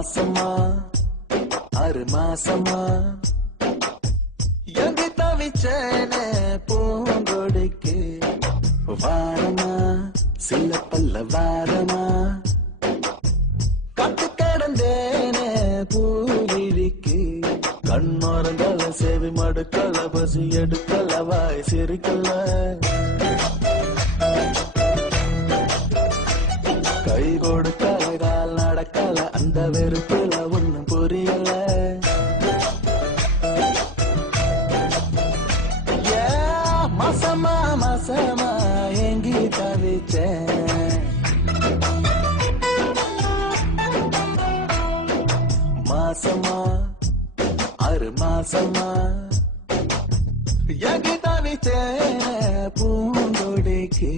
மாசமா 6 மாசமா எங்க தவிச்சேனே பூங்கொடிக்கு வாரமா சில பல்ல வாரமா கட்டு கடந்தேனே பூவிழிக்கு கண்ணோரங்கள சேவி மடுக்கல பசி எடுக்கல வாய் சிரிக்கல கை கொடுக்கல கால் நடக்கல அந்த வெறுப்புல ஒண்ணும் புரியல மாசமா மாசமா எங்கி தவிச்சேன் மாசமா 6 மாசமா எங்கி தவிச்சேன் பூங்கொடிக்கு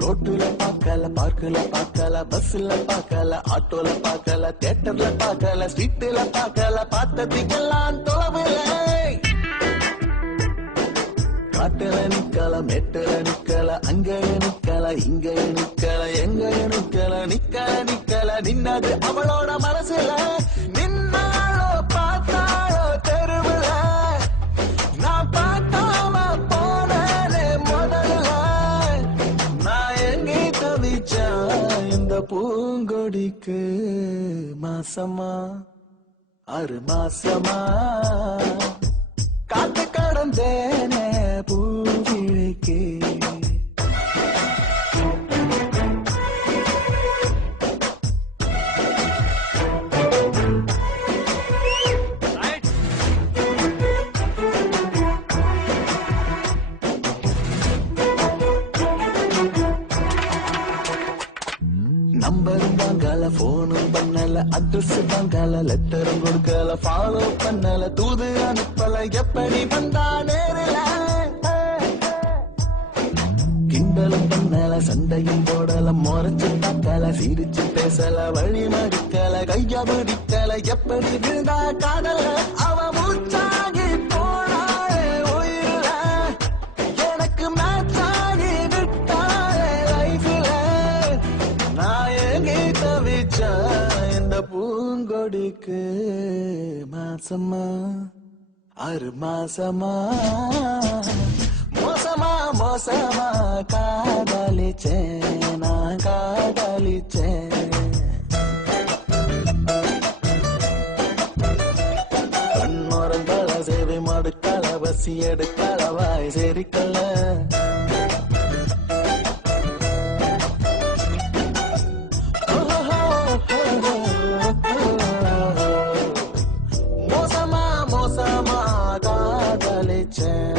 ரோட்டுல பாக்கல பார்க்கல பாக்கல பஸ்ல பாக்கல ஆட்டோல பாக்கல தியேட்டர்ல பாக்கல ஸ்ட்ரீட்ல பாக்கல பார்த்ததுக்கெல்லாம் தொலைவில்ல காட்டுல நிக்கல மேட்டுல நிக்கல அங்க நிக்கல இங்க நிக்கல எங்க நிக்கல நின்னது அவளோட மனசுல நின்னாலோ பார்த்தாலோ தெருவுல நான் பார்த்தாம போனே முதல்ல இந்த பூங்கொடிக்கு மாசமா 6 மாசமா காத்து கடந்தேனே பூவிழிக்கு நம்பரும் வாங்கல போனும் பண்ணல அட்ரஸ் வாங்கல லெட்டரும் கொடுக்கல ஃபாலோ பண்ணல தூது அனுப்பல எப்படி வந்தா நேரில கிண்டலும் பண்ணல சண்டையும் போடல முறைச்சு பார்க்கல சிரிச்சு பேசல வழி மறுக்கல கைய பிடிக்கல எப்படி விழுந்தா காதல அவ மூச்சாகி போனாலே உயிரில எனக்கு மேட்சாகி விட்டாலே லைஃப்ல இந்த பூங்கொடிக்கு மாசமா 6 மாசமா மோசமா மோசமா காதலிச்சேன் நான் காதலிச்சேன் கண்ணோரங்கள சேவை மடுக்கல பசி எடுக்கல வாய் சேரிக்கல மோசமா காதலிச்சேன்